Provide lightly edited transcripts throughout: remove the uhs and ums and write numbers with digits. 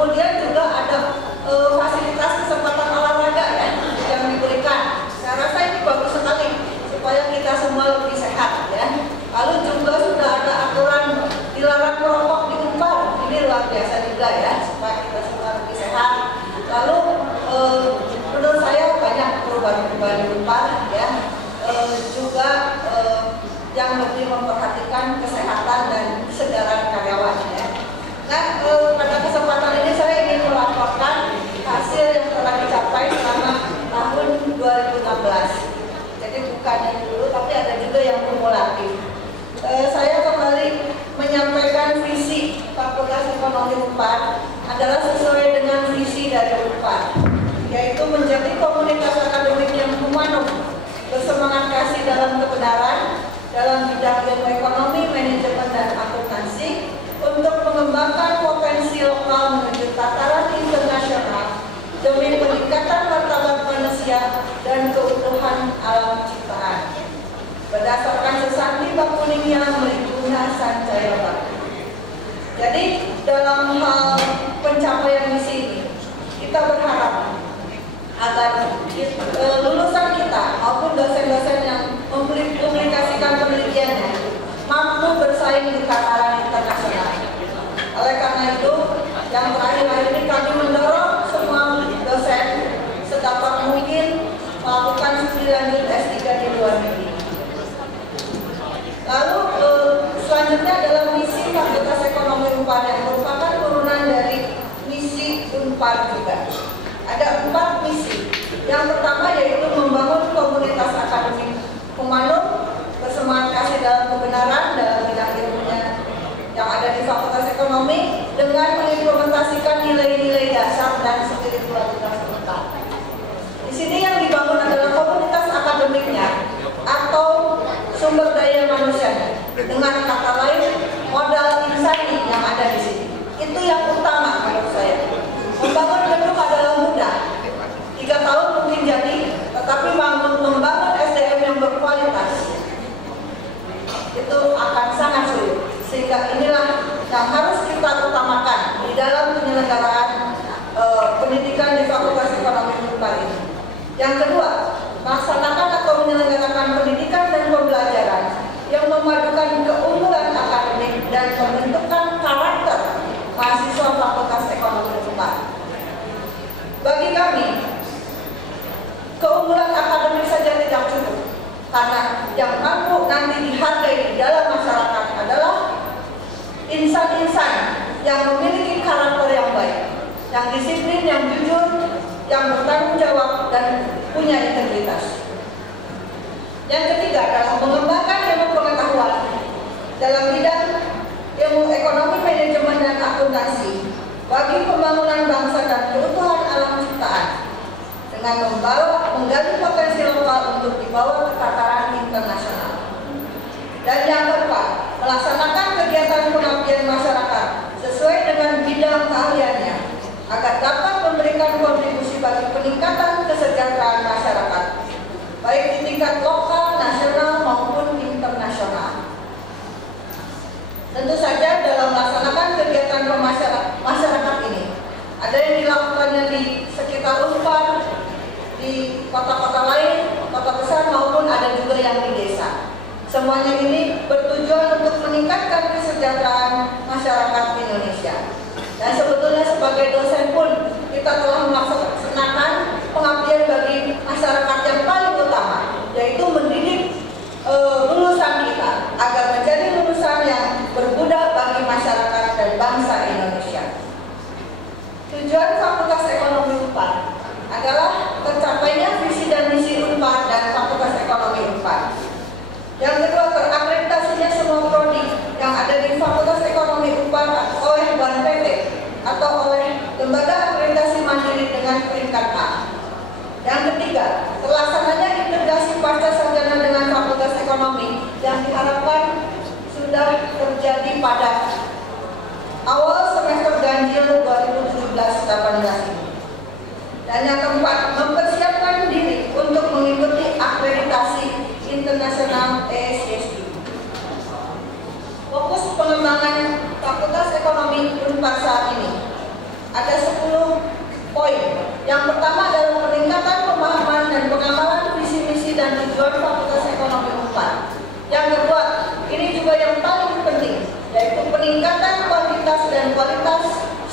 Kemudian juga ada fasilitas kesempatan olahraga ya yang diberikan. Saya rasa ini bagus sekali supaya kita semua lebih sehat ya. Lalu juga sudah ada aturan dilarang merokok di Unpad. Ini luar biasa juga ya supaya kita semua lebih sehat. Lalu menurut saya banyak perubahan-perubahan di Unpad ya. Juga yang lebih memperhatikan kesehatan dan kesedaran karyawan ya. Nah, pada kesempatan ini saya ingin melaporkan hasil yang telah dicapai selama tahun 2016. Jadi bukan yang dulu, tapi ada juga yang kumulatif. Saya kembali menyampaikan visi Fakultas Ekonomi Unpad adalah sesuai dengan visi dari Unpad, yaitu menjadi komunitas akademik yang humanum, bersemangat kasih dalam kebenaran, dalam bidang ilmu ekonomi, manajemen, dan akuntansi, untuk mengembangkan potensi lokal menuju tataran internasional demi peningkatan martabat manusia dan keutuhan alam ciptaan. Berdasarkan Sesanti Bakuningnya Meliguna Sancaya Bakti. Jadi dalam hal pencapaian misi ini, kita berharap agar lulusan kita maupun dosen-dosen yang mempublikasikan penelitiannya mampu bersaing di tataran internasional. Oleh karena itu, yang terakhir ini kami mendorong semua dosen sedapat mungkin melakukan studi lanjut S3 di luar negeri. Lalu selanjutnya adalah misi Fakultas Ekonomi Unpad yang merupakan turunan dari misi Unpad juga. Ada 4 misi. Yang pertama yaitu membangun komunitas akademik humanum, bersemangat kasih dalam kebenaran dalam bidang ilmunya yang ada di Fakultas Ekonomi dengan mengimplementasikan nilai-nilai dasar dan spiritualitas Unpad. Di sini yang dibangun adalah komunitas akademiknya atau sumber daya manusianya. Dengan kata lain, modal insani yang ada di sini. Itu yang utama menurut saya. Membangun gedung adalah mudah. 3 tahun mungkin jadi, tetapi membangun SDM yang berkualitas itu akan sangat sulit. Sehingga inilah yang harus kita utamakan di dalam penyelenggaraan pendidikan di Fakultas Ekonomi Unpad ini. Yang kedua, melaksanakan atau menyelenggarakan pendidikan dan pembelajaran yang memadukan keunggulan akademik dan pembentukan karakter mahasiswa Fakultas Ekonomi Unpad. Bagi kami, keunggulan akademik saja tidak cukup, karena yang mampu nanti dihargai di dalam masyarakat adalah insan-insan yang memiliki karakter yang baik, yang disiplin, yang jujur, yang bertanggung jawab, dan punya integritas. Yang ketiga adalah mengembangkan ilmu pengetahuan dalam bidang ilmu ekonomi, manajemen, dan akuntansi bagi pembangunan bangsa dan keutuhan alam ciptaan dengan menggali potensi lokal untuk dibawa ke tataran internasional. Dan yang keempat, melaksanakan kegiatan pengabdian masyarakat sesuai dengan bidang keahliannya agar dapat memberikan kontribusi bagi peningkatan kesejahteraan masyarakat, baik di tingkat lokal, nasional, maupun internasional. Tentu saja dalam melaksanakan kegiatan masyarakat ini, ada yang dilakukannya di sekitar Unpad, di kota-kota lain, kota besar, maupun ada juga yang di desa. Semuanya ini bertujuan untuk meningkatkan kesejahteraan masyarakat Indonesia. Dan sebetulnya sebagai dosen pun kita telah melaksanakan pengabdian bagi masyarakat yang paling utama, yaitu mendidik lulusan kita agar menjadi lulusan yang berguna bagi masyarakat dan bangsa Indonesia. Tujuan Fakultas Ekonomi Unpad adalah tercapainya visi dan misi Unpad dan Fakultas Ekonomi Unpad. Yang kedua, terakreditasinya semua prodi yang ada di Fakultas Ekonomi Unpad oleh BANPT atau oleh Lembaga Akreditasi Mandiri dengan peringkat A. Yang ketiga, terlaksananya integrasi pasca sarjana dengan Fakultas Ekonomi yang diharapkan sudah terjadi pada awal semester ganjil 2017-18 ini. Dan yang keempat, mempersiapkan diri untuk mengikuti akreditasi internasional ESSI. Fokus pengembangan Fakultas Ekonomi Unpad saat ini ada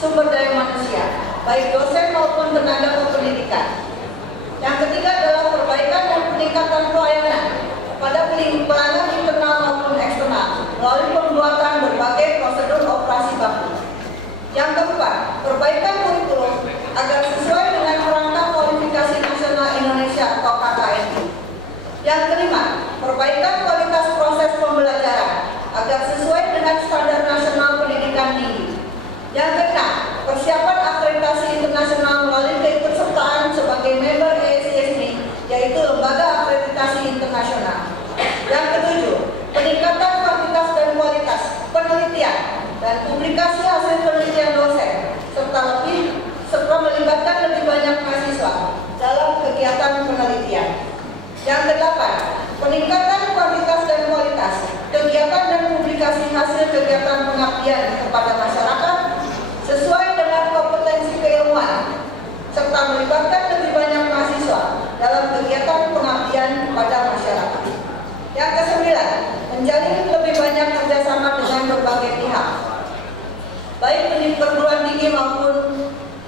sumber daya manusia, baik dosen maupun tenaga kependidikan. Yang ketiga adalah perbaikan dan peningkatan pelayanan pada pelanggan internal maupun eksternal melalui pembuatan berbagai prosedur operasi baku. Yang keempat, perbaikan kurikulum agar sesuai dengan kerangka kualifikasi nasional Indonesia atau KKNI. Yang kelima, perbaikan kualitas proses pembelajaran agar sesuai dengan standar nasional pendidikan tinggi. Yang keenam, persiapan akreditasi internasional melalui keikutsertaan sebagai member ASCSD, yaitu Lembaga Akreditasi Internasional. Yang ketujuh, peningkatan kuantitas dan kualitas penelitian dan publikasi hasil penelitian dosen, serta melibatkan lebih banyak mahasiswa dalam kegiatan penelitian. Yang kedelapan, peningkatan kuantitas dan kualitas kegiatan dan publikasi hasil kegiatan pengabdian kepada masyarakat sesuai dengan kompetensi keilmuan, serta melibatkan lebih banyak mahasiswa dalam kegiatan pengabdian kepada masyarakat. Yang kesembilan, menjalin lebih banyak kerjasama dengan berbagai pihak, baik perguruan tinggi maupun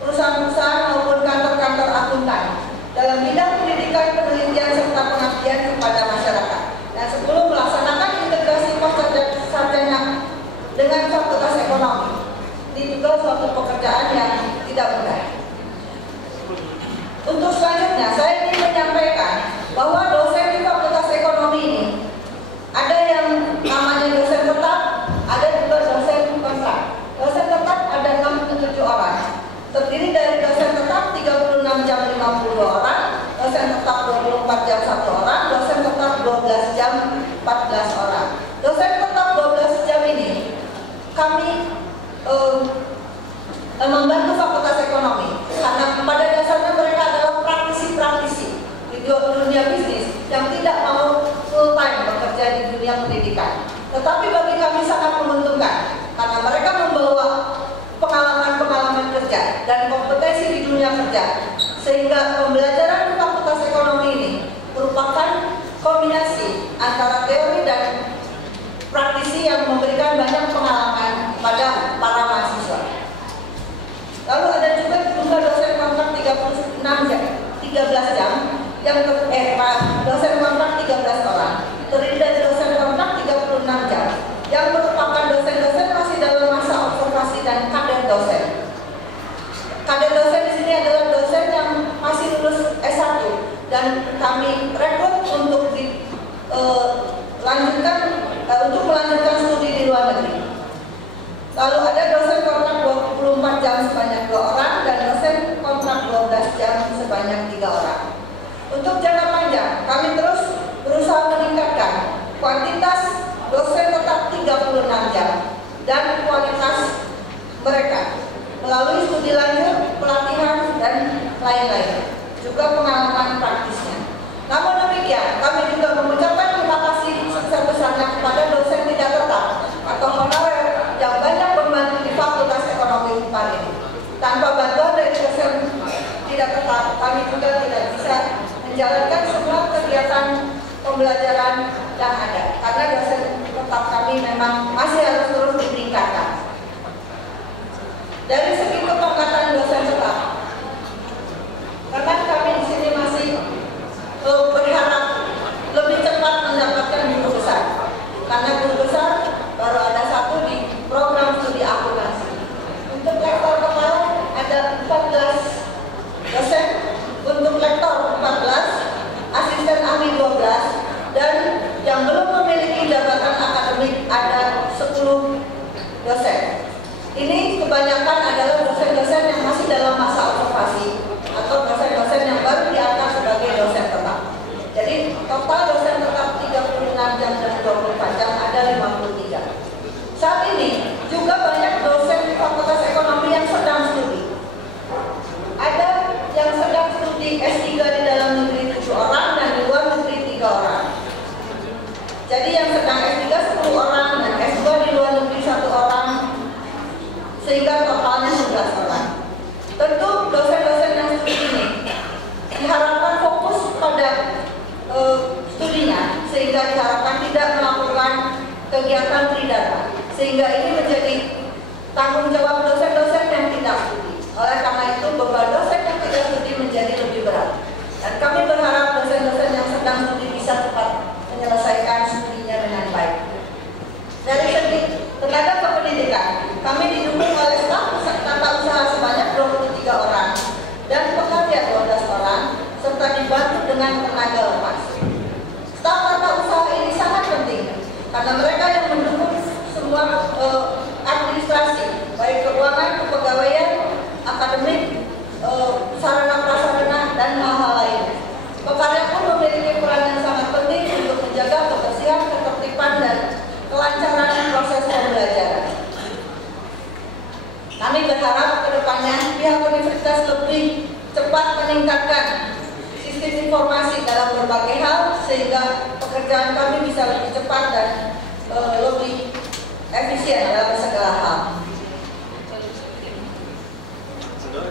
perusahaan-perusahaan maupun kantor-kantor akuntan dalam bidang pendidikan, penelitian, serta pengabdian kepada masyarakat. Dan 10, melaksanakan integrasi pascasarjana dengan fakultas ekonomi. Ini juga suatu pekerjaan yang tidak mudah. Untuk selanjutnya, saya ingin menyampaikan bahwa dosen di fakultas ekonomi ini ada yang namanya dosen tetap, ada juga dosen kontrak. Dosen tetap ada 67 orang, terdiri dari dosen tetap 36 jam 52 orang, dosen tetap 24 jam 1 orang, dosen tetap 12 jam 14 orang. Dosen tetap 12 jam ini kami membantu fakultas ekonomi karena pada dasarnya mereka adalah praktisi-praktisi di dunia bisnis yang tidak mau full time bekerja di dunia pendidikan. Tetapi bagi kami sangat menguntungkan karena mereka membawa pengalaman-pengalaman kerja dan kompetensi di dunia kerja, sehingga pembelajaran di fakultas ekonomi ini merupakan kombinasi antara teori dan praktisi yang memberikan banyak pengalaman pada para mahasiswa. Lalu ada juga dosen kontrak 13 jam yang dosen kontrak 13 orang, terdiri dari dosen kontrak 36 jam yang merupakan dosen-dosen masih dalam masa observasi dan kader dosen. Kader dosen di sini adalah dosen yang masih lulus S1 dan kami rekrut untuk melanjutkan studi di luar negeri. Lalu ada dosen kontrak 24 jam sebanyak 2 orang dan dosen kontrak 12 jam sebanyak 3 orang. Untuk jangka panjang, kami terus berusaha meningkatkan kuantitas dosen tetap 36 jam dan kualitas mereka melalui studi lanjut, pelatihan, dan lain-lain, juga pengalaman praktisnya. Namun demikian, kami juga mengucapkan terima kasih sebesar-besarnya kepada dosen tidak tetap atau honorer yang banyak membantu di Fakultas Ekonomi Unpar ini. Tanpa bantuan dari dosen tidak tetap, kami juga tidak bisa menjalankan semua kegiatan pembelajaran yang ada, karena dosen tetap kami memang masih harus terus ditingkatkan. Dari segi kepangkatan dosen tetap, karena kami di sini masih berharap lebih cepat mendapatkan guru besar, karena guru besar baru ada 1 di program studi akuntansi. Untuk lektor kepala ada 14 dosen, untuk lektor 14, asisten ahli 12, dan yang belum memiliki jabatan akademik ada 10 dosen. Ini kebanyakan adalah dosen-dosen yang masih dalam masa observasi atau dosen-dosen yang baru diangkat sebagai dosen tetap. Jadi total dosen tetap 36 jam dan 24 jam ada 53. Saat ini juga banyak dosen di Fakultas Ekonomi yang sedang studi. Ada yang sedang studi S3 di dalam negeri 7 orang dan di luar negeri 3 orang. Jadi yang sedang S3 10 orang dan S2 di luar negeri 1 orang, sehingga totalnya 11 orang. Tentu dosen-dosen yang studi ini diharapkan fokus pada studinya, sehingga diharapkan tidak melakukan kegiatan tridharma, sehingga ini menjadi tanggung jawab dosen-dosen yang tidak berharap kedepannya pihak universitas lebih cepat meningkatkan sistem informasi dalam berbagai hal sehingga pekerjaan kami bisa lebih cepat dan lebih efisien dalam segala hal.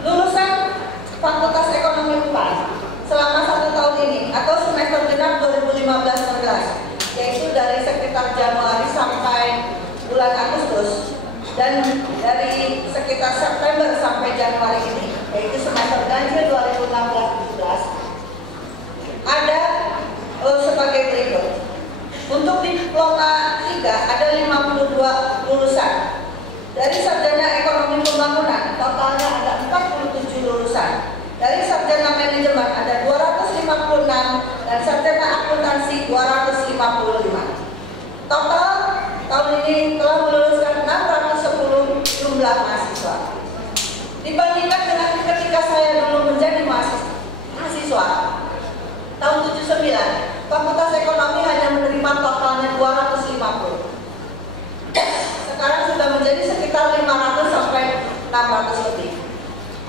Lulusan Fakultas Ekonomi UNPAD selama 1 tahun ini atau semester genap 2015-16, yaitu dari sekitar Januari sampai bulan Agustus dan dari sekitar September sampai Januari ini, yaitu semester ganjil 2016-17, ada sebagai berikut. Untuk diploma 3 ada 52 lulusan. Dari sarjana ekonomi pembangunan totalnya ada 47 lulusan. Dari sarjana manajemen ada 256 dan sarjana akuntansi 255. Total tahun ini telah meluluskan 610 jumlah mahasiswa. Dibandingkan dengan ketika saya dulu menjadi mahasiswa tahun 79, Fakultas Ekonomi hanya menerima totalnya 250. Sekarang sudah menjadi sekitar 500 sampai 600 lebih.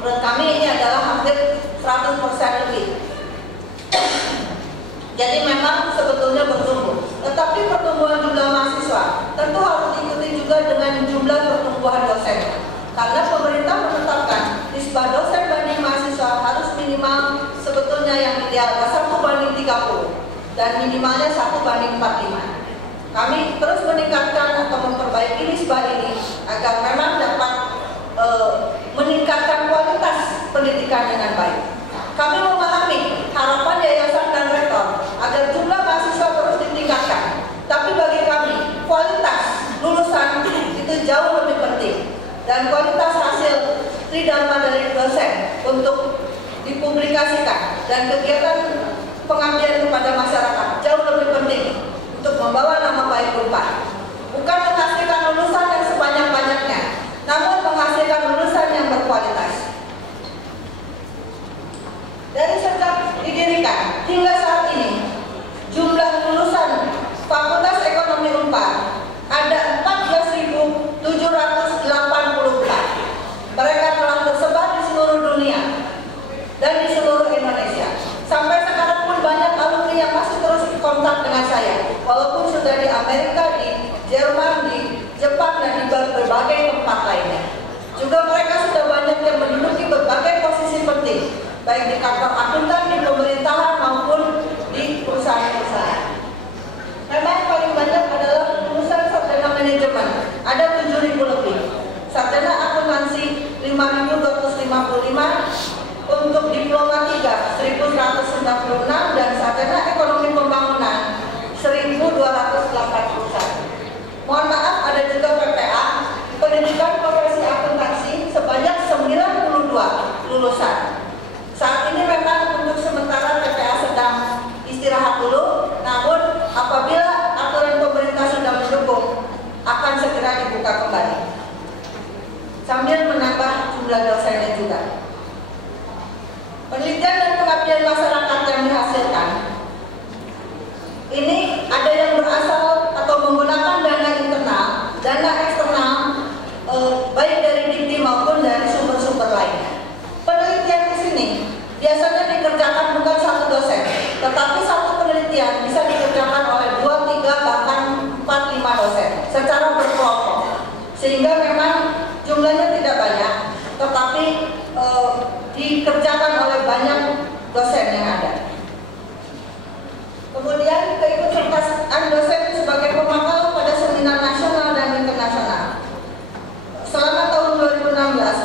Menurut kami ini adalah hampir 100% lebih. Jadi memang sebetulnya bertumbuh. Tetapi pertumbuhan jumlah mahasiswa tentu harus diikuti juga dengan jumlah pertumbuhan dosen. Karena pemerintah menetapkan nisbah dosen banding mahasiswa harus minimal sebetulnya yang ideal 1:30 dan minimalnya 1:45. Kami terus meningkatkan atau memperbaiki nisbah ini agar memang dapat meningkatkan kualitas pendidikan dengan baik. Kami memahami harapan yayasan dan rektor agar jumlah mahasiswa terus ditingkatkan. Tapi bagi kami, kualitas lulusan itu jauh lebih penting dan kualitas hasil tridharma dari dosen untuk dipublikasikan dan kegiatan pengabdian kepada masyarakat jauh lebih penting untuk membawa nama baik UNPAD. Bukan menghasilkan lulusan yang sebanyak-banyaknya, namun menghasilkan lulusan yang berkualitas. Dari sejak didirikan hingga saat ini, jumlah lulusan Fakultas Ekonomi UNPAD ada 14.784. Mereka telah tersebar di seluruh dunia dan di seluruh Indonesia. Sampai sekarang pun banyak alumni yang masih terus kontak dengan saya, walaupun sudah di Amerika, di Jerman, di Jepang, dan di berbagai tempat lainnya. Juga mereka sudah banyak yang menduduki berbagai posisi penting, baik di kantor akuntan, di pemerintahan maupun di perusahaan-perusahaan. Memang paling banyak adalah lulusan sarjana manajemen, ada 7.000 lebih. Sarjana akuntansi 5.255, untuk diploma 3 1.196 dan sarjana ekonomi pembangunan 1.281. Mohon maaf, ada juga PPA, pendidikan profesi akuntansi sebanyak 92 lulusan. Saat ini memang untuk sementara PPA sedang istirahat dulu, namun apabila aturan pemerintah sudah mendukung akan segera dibuka kembali sambil menambah jumlah dosennya juga. Penelitian dan pengabdian masyarakat yang dihasilkan ini ada yang berasal atau menggunakan dana internal, dana eksternal, baik dari DIPTI maupun dari sumber-sumber lainnya. Penelitian di sini biasanya dikerjakan bukan satu dosen, tetapi satu penelitian bisa dikerjakan oleh 2, 3, bahkan 4, 5 dosen secara berkelompok, sehingga memang jumlahnya tidak banyak, tetapi dikerjakan oleh banyak dosen yang ada. Kemudian keikutsertaan dosen sebagai pemakal pada seminar nasional dan internasional. Selama tahun 2016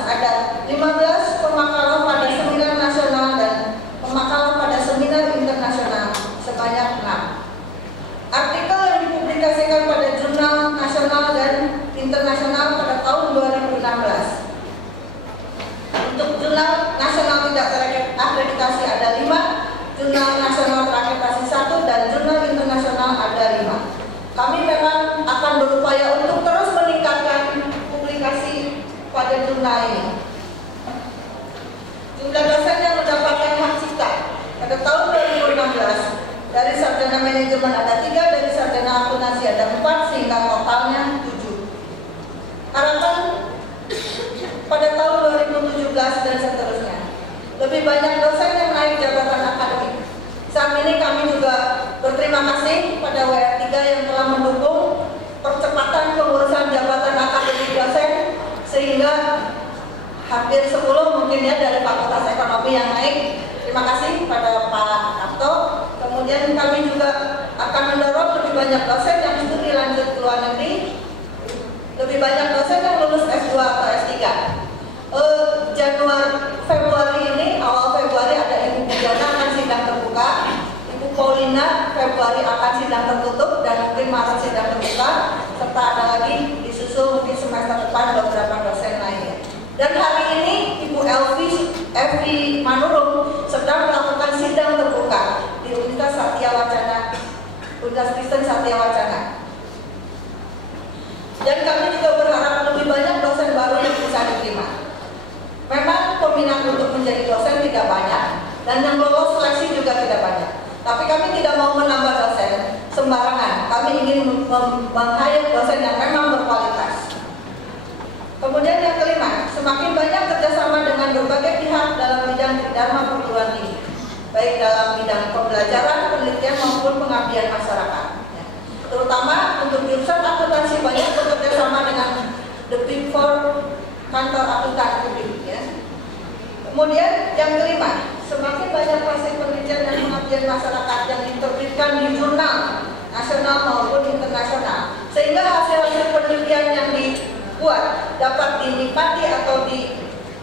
ada 15 pemakalan pada seminar nasional dan pemakalan pada seminar internasional sebanyak 6. Artikel yang dipublikasikan pada jurnal nasional dan internasional pada tahun 2016. Untuk jurnal nasional tidak terakreditasi ada 5, jurnal nasional terakreditasi 1, dan jurnal internasional ada 5. Kami memang akan berupaya untuk terus meningkatkan publikasi pada jurnal ini. Jumlah dosen yang mendapatkan hak cipta pada tahun 2016 dari sarjana manajemen ada 3, dari sarjana akuntansi ada 4, sehingga totalnya 7. Harapan pada tahun lebih banyak dosen yang naik jabatan akademik. Saat ini kami juga berterima kasih pada WR3 yang telah mendukung percepatan pengurusan jabatan akademik dosen, sehingga hampir 10 mungkin ya dari Fakultas Ekonomi yang naik. Terima kasih pada Pak Karto. Kemudian kami juga akan mendorong lebih banyak dosen yang studi lanjut ke luar negeri, lebih banyak dosen yang lulus S2 atau S3. Februari ini, awal Februari ada Ibu Bujana akan sidang terbuka, Ibu Paulina Februari akan sidang tertutup, dan mungkin Maret sidang terbuka, serta ada lagi disusul mungkin semester depan beberapa dosen lainnya. Dan hari ini Ibu Elvi Manurung sedang melakukan sidang terbuka di Universitas Satya Wacana, Universitas Kristen Satya Wacana. Dan kami juga berharap lebih banyak dosen baru yang bisa diterima. Memang peminat untuk menjadi dosen tidak banyak, dan yang lolos seleksi juga tidak banyak. Tapi kami tidak mau menambah dosen sembarangan. Kami ingin meng-hire dosen yang memang berkualitas. Kemudian yang kelima, semakin banyak kerjasama dengan berbagai pihak dalam bidang tridharma perguruan tinggi, baik dalam bidang pembelajaran, penelitian maupun pengabdian masyarakat. Terutama untuk jurusan akuntansi banyak bekerjasama dengan the Big Four kantor akuntan publik. Kemudian yang kelima, semakin banyak hasil penelitian dan pengabdian masyarakat yang diterbitkan di jurnal nasional maupun internasional, sehingga hasil-hasil penelitian yang dibuat dapat dinikmati atau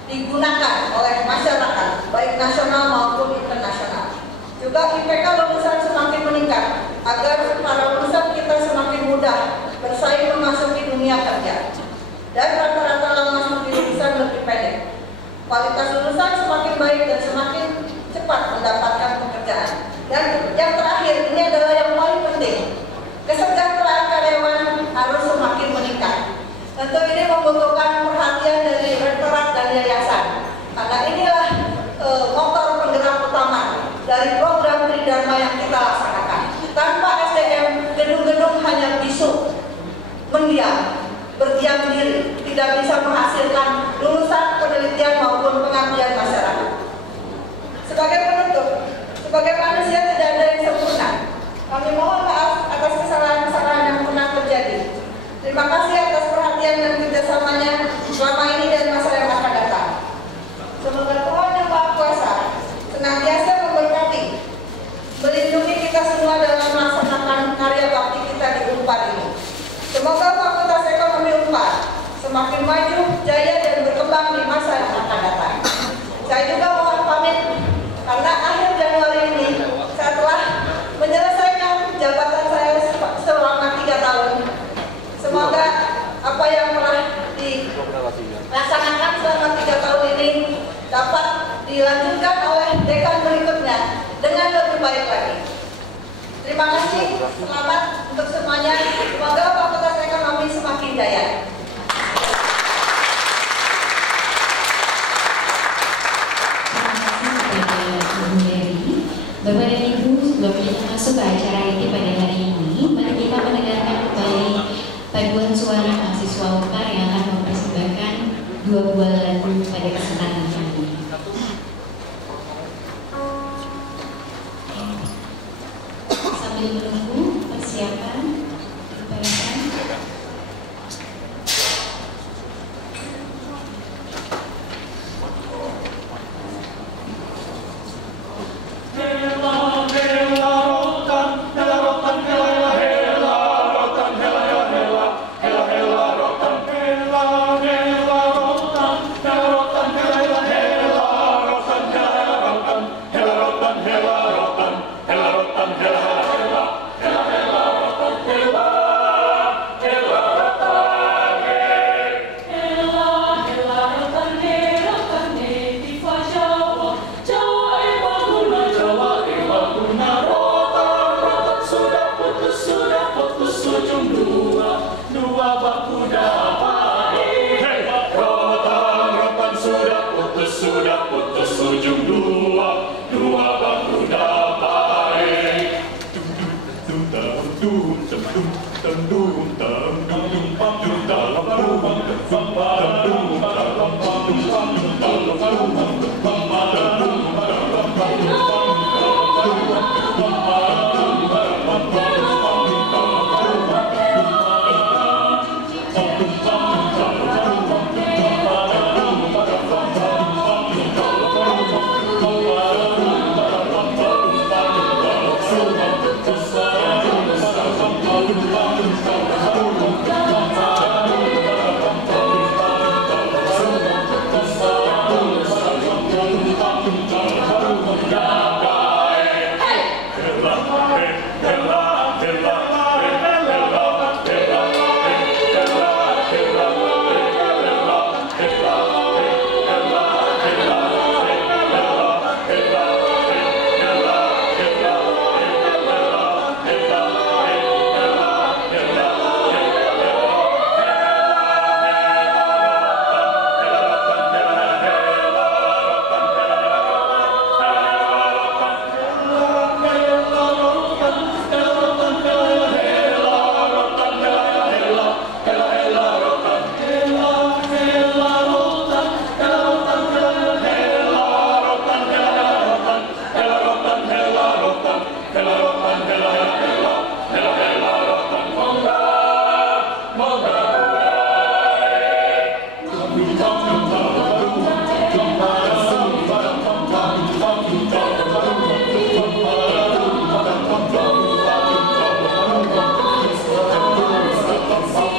digunakan oleh masyarakat, baik nasional maupun internasional. Juga IPK lulusan semakin meningkat, agar para lulusan kita semakin mudah bersaing memasuki dunia kerja. Dan rata-rata lama studi lulusan lebih pendek. Kualitas lulusan semakin baik dan semakin cepat mendapatkan pekerjaan. Dan yang terakhir, ini adalah yang paling penting, kesejahteraan karyawan harus semakin meningkat. Tentu ini membutuhkan perhatian dari rektorat dan yayasan, karena inilah motor penggerak utama dari program tridharma yang kita laksanakan. Tanpa SDM, gedung-gedung hanya bisu, mendiam, berdiam diri, tidak bisa menghasilkan lulusan penelitian maupun pengabdian masyarakat. Sebagai penutup, sebagai manusia tidak ada yang sempurna. Kami mohon maaf atas kesalahan-kesalahan yang pernah terjadi. Terima kasih atas perhatian dan kerjasamanya selama ini dan masa yang akan datang. Semoga Tuhan yang Maha Kuasa senantiasa memberkati, melindungi kita semua dalam melaksanakan karya bakti kita di Unpad ini. Semoga Fakultas Ekonomi Unpad semakin maju, jaya, dan berkembang di masa yang akan datang. Saya juga mohon pamit karena akhir Januari ini saya telah menyelesaikan jabatan saya selama 3 tahun. Semoga apa yang telah dilaksanakan selama 3 tahun ini dapat dilanjutkan oleh dekan berikutnya dengan lebih baik lagi. Terima kasih, selamat untuk semuanya. Semoga Fakultas Ekonomi semakin jaya. Bapak dan Ibu, sebelum kita masuk ke acara inti pada hari ini, mari kita mendengarkan kembali paduan suara mahasiswa Unpar yang akan mempersembahkan 2 buah lagu pada kesempatan kali ini. Sambil menunggu persiapan, dipersiapkan. Bella, bella, rotta,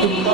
Tumito